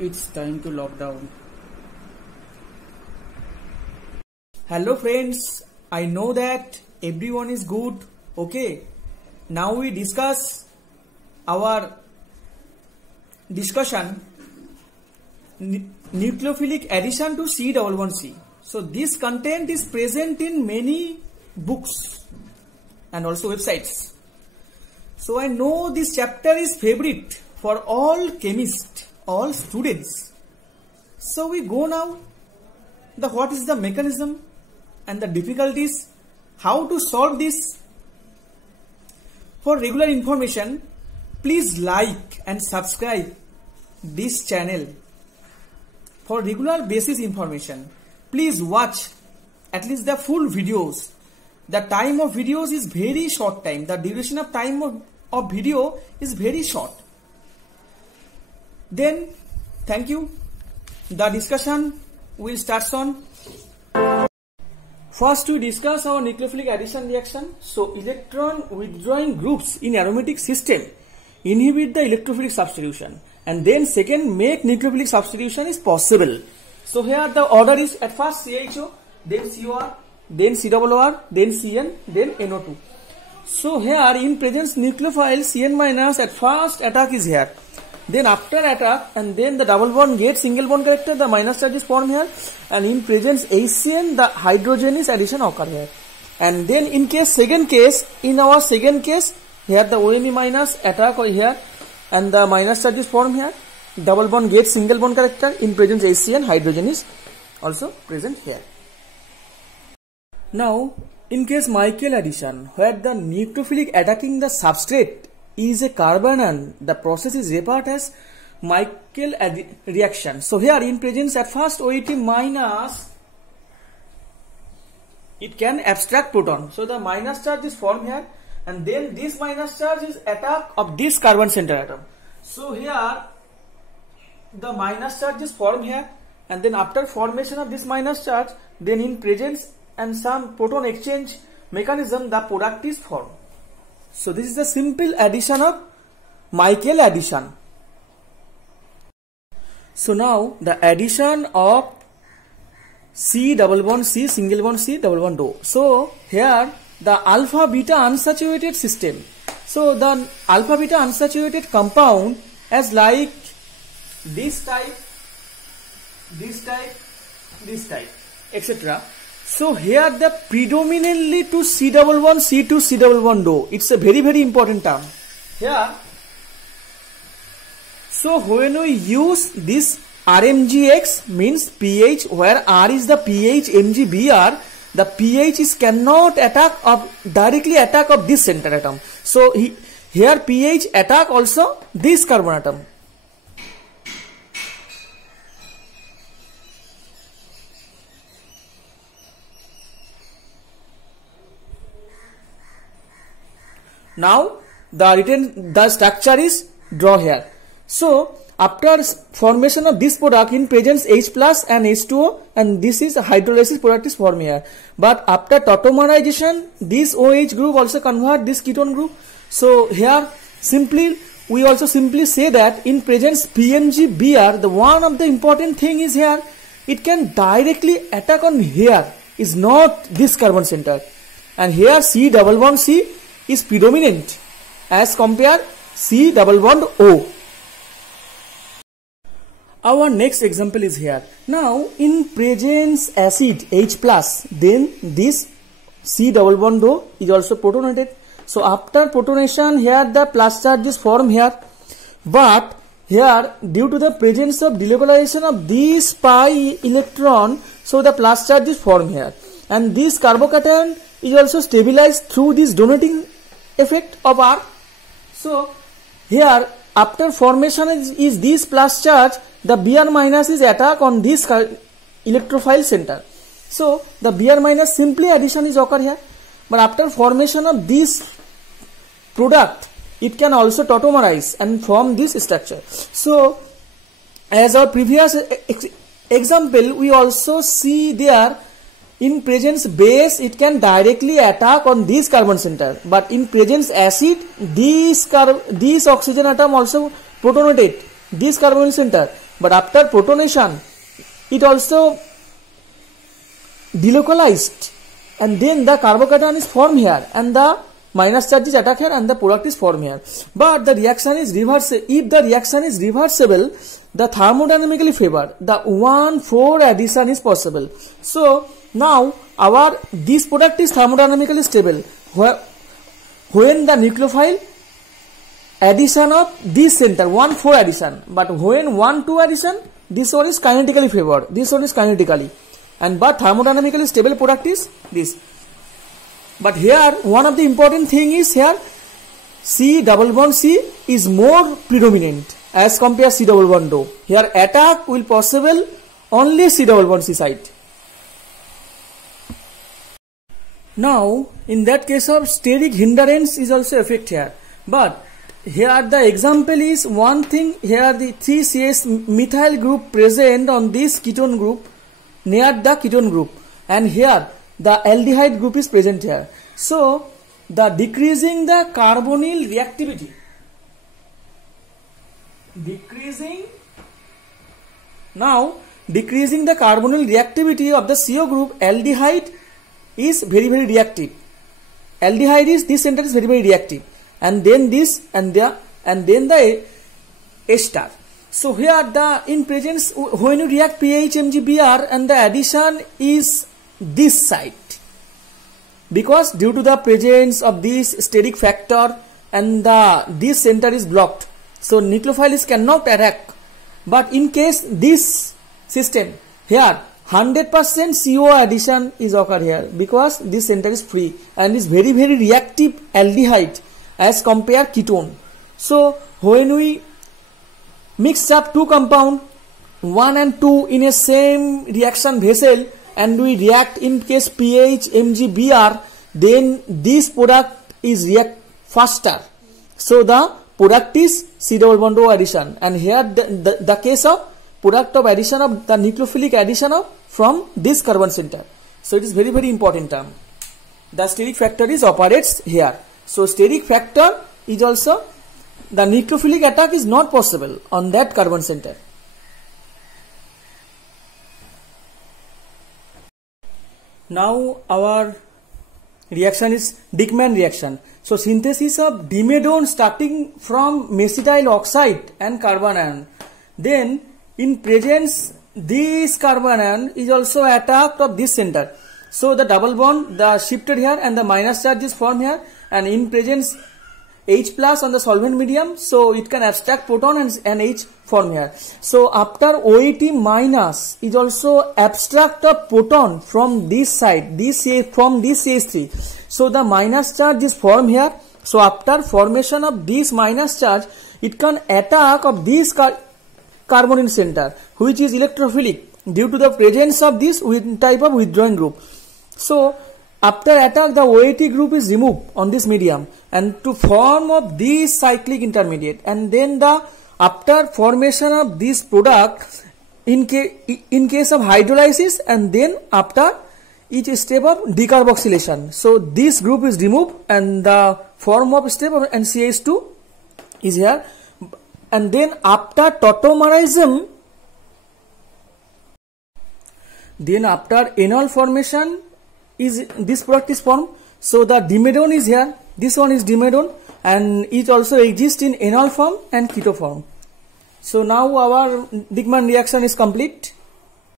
It's time to lock down. Hello friends, I know that everyone is good. Okay, now we discuss our discussion nucleophilic addition to C11C. So this content is present in many books and also websites. So I know this chapter is favorite for all chemists, all students. So we go now what is the mechanism and the difficulties, how to solve this. For regular information, please like and subscribe this channel. For regular basis information, please watch at least the full videos. The time of videos is very short time. The duration of time of video is very short. Then, thank you. The discussion will start on. First, we discuss our nucleophilic addition reaction. So, electron withdrawing groups in aromatic system inhibit the electrophilic substitution, and then second, make nucleophilic substitution is possible. So, here the order is at first CHO, then COR, then COR, then CN, then NO2. So, here in presence nucleophile CN minus at first attack is here. Then after attack and then the double bond gets single bond character, the minus charge is formed here, and in presence HCN the hydrogenous addition occur here. And then in our second case here the OMe minus attack here and the minus charge is formed here, double bond gets single bond character, in presence HCN hydrogen is also present here. Now in case Michael addition, where the nucleophilic attacking the substrate is a carbon and the process is referred as Michael reaction. So here in presence at first OET minus, it can abstract proton. So the minus charge is formed here, and then this minus charge is attack of this carbon center atom. So here the minus charge is formed here, and then after formation of this minus charge, then in presence and some proton exchange mechanism, the product is formed. So this is the simple addition of Michael addition. So now the addition of C double bond C single bond C double bond O. So here the alpha beta unsaturated system. So the alpha beta unsaturated compound as like this type, etc. So here the predominantly to C double bond C to C double bond O. It's a very important term here. So when we use this RMGX means pH, where R is the pH, MgBr, the pH is cannot directly attack of this center atom. So here pH attack also this carbon atom. Now the structure is draw here. So after formation of this product in presence H plus and H2O, and this is a hydrolysis product is formed here. But after tautomerization, this OH group also convert this ketone group. So here we also simply say that in presence PMgBr, the one of the important thing is here, it can directly attack on here, is not this carbon center, and here C double bond C is predominant as compared C double bond O. Our next example is here. Now in presence acid H plus, then this C double bond O is also protonated. So after protonation, here the plus charge is formed here, but here due to the presence of delocalization of this pi electron, so the plus charge is formed here, and this carbocation is also stabilized through this donating effect of R. So here after formation is this plus charge, the Br minus is attack on this electrophile center. So the Br minus simply addition is occur here, but after formation of this product, it can also tautomerize and form this structure. So as our previous example, we also see there in presence base, it can directly attack on this carbon center, but in presence acid, this oxygen atom also protonated this carbonyl center, but after protonation it also delocalized, and then the carbocation is formed here and the minus charge is attacked here and the product is formed here. But the reaction is reversible. If the reaction is reversible, the thermodynamically favor the 1,4 addition is possible. So now this product is thermodynamically stable when the nucleophile addition of this center 1,4 addition, but when 1,2 addition, this one is kinetically favored, this one is kinetically, and but thermodynamically stable product is this. But here one of the important thing is here C double bond C is more predominant as compared C double bond O. Here attack will possible only C double bond C side. Now in that case of steric hindrance is also effect here, but here the example is one thing. Here the 3CS methyl group present on this ketone group near the ketone group, and here the aldehyde group is present here. So the decreasing the carbonyl reactivity, decreasing the carbonyl reactivity of the CO group, aldehyde is very reactive. Aldehyde is this center is very reactive, and then this and then the H star. So here the in presence when you react pH MgBr and the addition is this side, because due to the presence of this steric factor and this center is blocked, so nucleophile cannot attack. But in case this system here 100% CO addition is occur here, because this center is free and is very reactive aldehyde as compared ketone. So when we mix up two compound 1 and 2 in a same reaction vessel and we react in case pH MgBr, then this product is react faster. So the product is C double bond O addition, and here the case of product of addition of the nucleophilic addition of from this carbon center. So it is very important term. The steric factor is operates here. So steric factor is also the nucleophilic attack is not possible on that carbon center. Now our reaction is Dickmann reaction. So synthesis of dimidone starting from mesithyl oxide and carbon ion. Then in presence this carbon ion is also attacked of this center. So the double bond the shifted here and the minus charge is formed here, and in presence H plus on the solvent medium, so it can abstract proton and H form here. So after OAT minus is also abstract a proton from this side, from this CH3. So the minus charge is formed here. So after formation of this minus charge, it can attack of this carbonyl center, which is electrophilic due to the presence of this type of withdrawing group. So after attack, the OAT group is removed on this medium and to form of this cyclic intermediate, and then the after formation of this product in case of hydrolysis, and then after each step of decarboxylation. So this group is removed and the form of step of NCH2 is here, and then after tautomerism, then after enol formation is this product is formed. So the dimidone is here, this one is dimidone, and it also exists in enol form and keto form. So now our Dickmann reaction is complete.